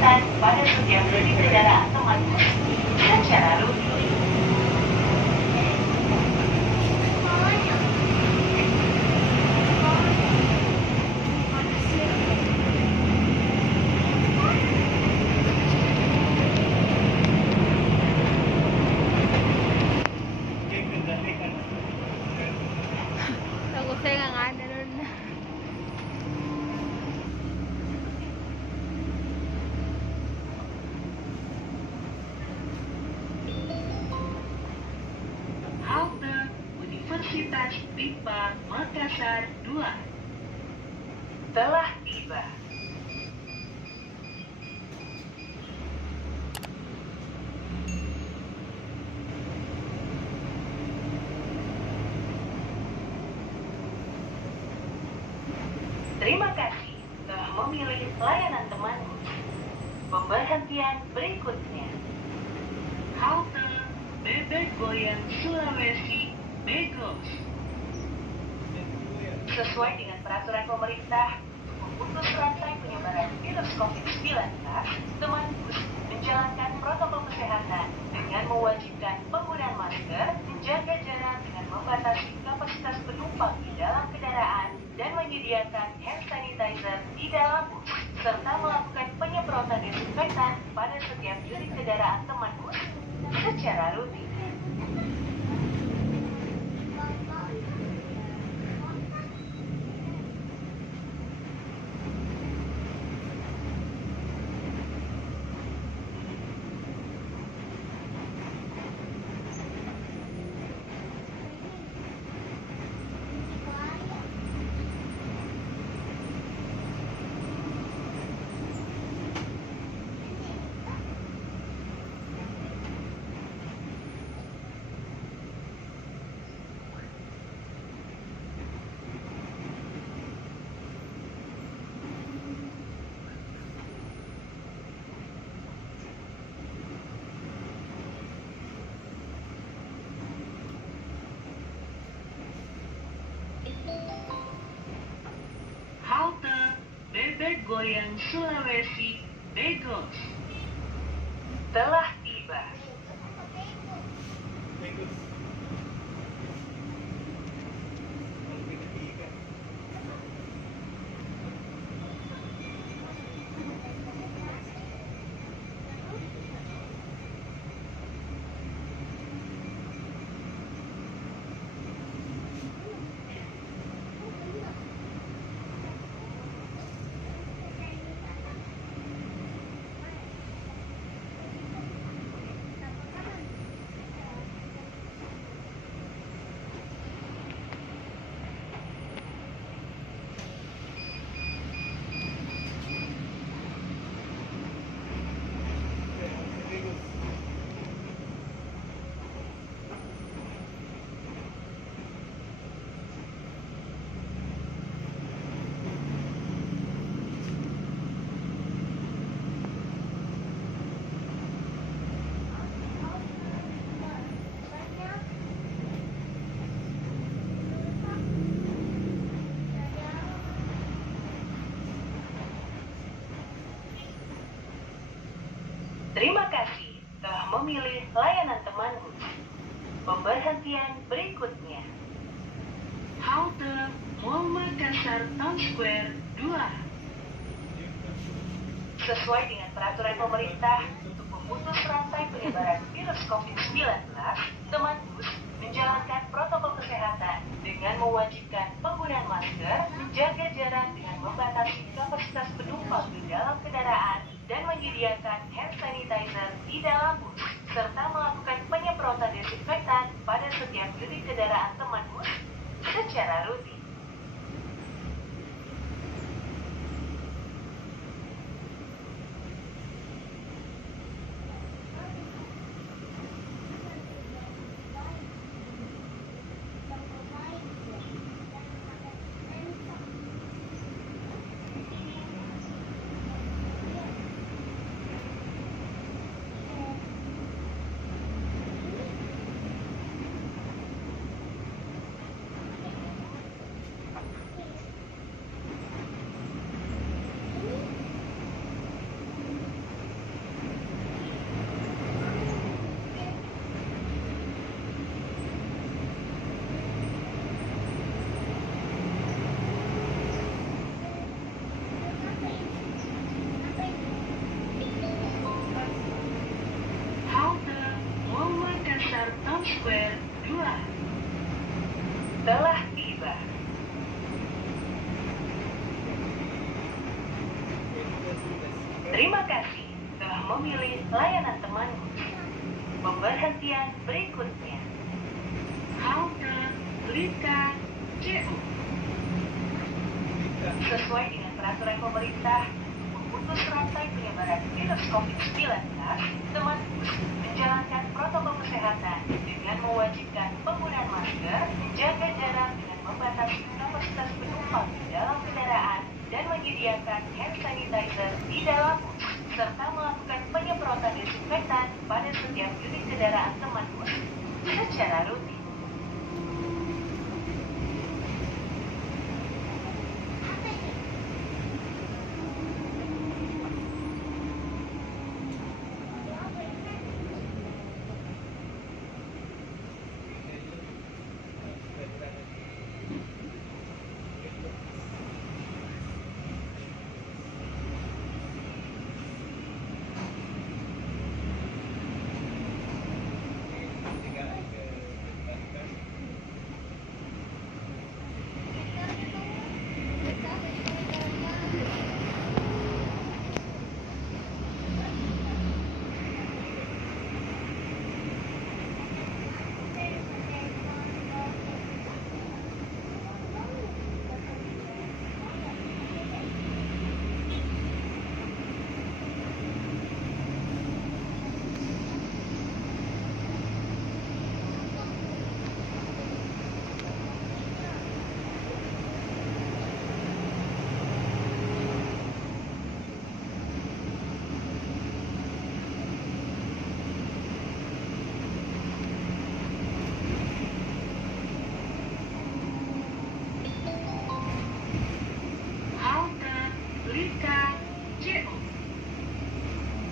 disinfektan pada setiap unit kendaraan teman bus secara rutin. Takut saya nggak ada nun. Halte Universitas BIPA Makassar 2 telah tiba. Terima kasih telah memilih layanan teman bus. Pemberhentian berikutnya. Halte Bebek Goyang Sulawesi Begos. Sesuai dengan peraturan pemerintah untuk memutus rantai penyebaran virus COVID-19, teman bus menjalankan protokol kesehatan dengan mewajibkan penggunaan masker, menjaga jarak dengan membatasi kapasitas penumpang di dalam kendaraan, dan menyediakan hand sanitizer di dalam bus, serta melakukan penyemprotan desinfektan pada setiap unit kendaraan teman bus secara rutin. Halte Bebek Goyang Sulawesi Begos telah tiba. Terima kasih telah memilih layanan teman bus. Pemberhentian berikutnya. Halte Mall Makassar Town Square 2. Sesuai dengan peraturan pemerintah untuk memutus rantai penyebaran virus COVID-19, teman bus menjalankan protokol kesehatan dengan mewajibkan penggunaan masker, menjaga jarak dengan membatasi kapasitas penumpang di dalam kendaraan, dan menyediakan hand sanitizer di dalam bus, serta melakukan penyemprotan desinfektan pada setiap unit kendaraan teman bus secara rutin. telah tiba. Terima kasih telah memilih layanan teman bus. Pemberhentian berikutnya. Halte Lika JU. Sesuai dengan peraturan pemerintah memutus rantai penyebaran virus COVID-19, teman bus menjalankan protokol kesehatan dengan mewajibkan penggunaan masker, menjaga jarak dengan membatasi kapasitas penumpang di dalam kendaraan, dan menyediakan hand sanitizer di dalam bus, serta melakukan penyemprotan desinfektan pada setiap unit kendaraan teman bus secara rutin.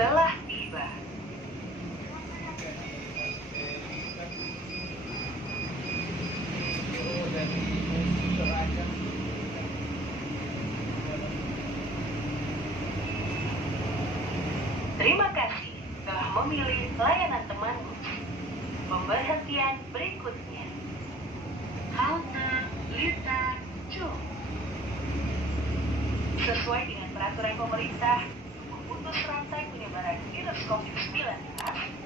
Telah tiba. Terima kasih telah memilih layanan teman bus. Pemberhentian berikutnya. Halte Lita Jo. Sesuai dengan peraturan pemerintah memutus rantai penyebaran virus COVID-19,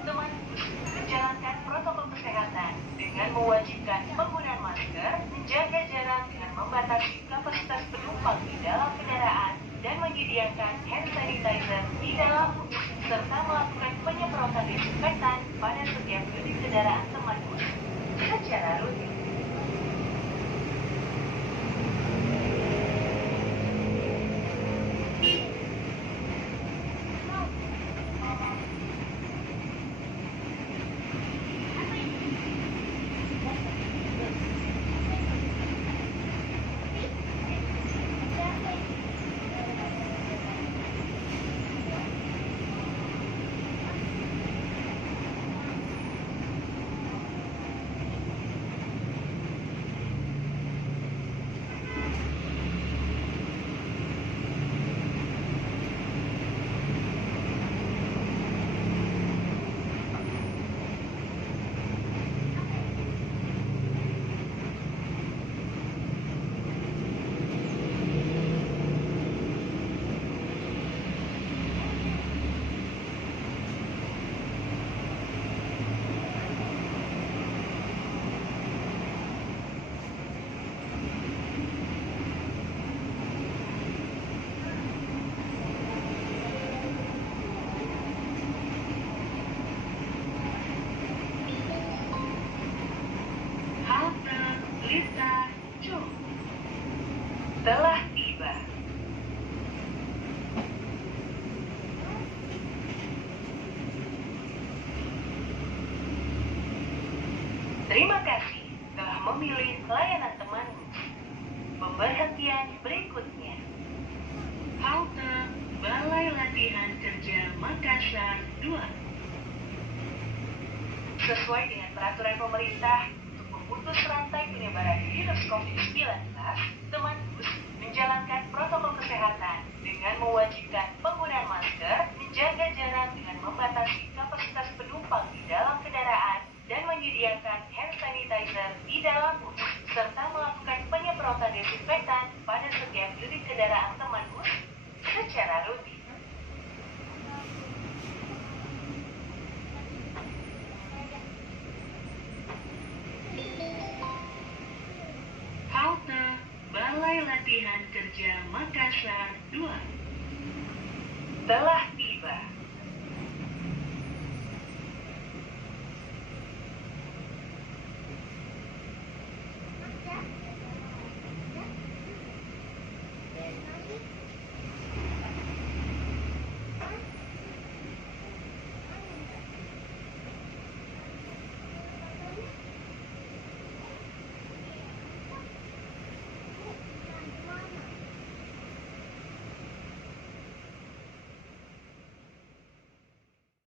teman bus menjalankan protokol kesehatan dengan mewajibkan penggunaan masker, menjaga jarak dengan membatasi kapasitas penumpang di dalam kendaraan, dan menyediakan hand sanitizer di dalam bus, serta melakukan penyemprotan desinfektan pada setiap unit kendaraan teman bus secara rutin. Telah tiba. Terima kasih telah memilih layanan teman bus. Pemberhentian berikutnya. Halte Balai Latihan Kerja Makassar 2. Sesuai dengan peraturan pemerintah untuk memutus rantai penyebaran virus COVID-19, teman bus menjalankan protokol kesehatan dengan mewajibkan penggunaan masker,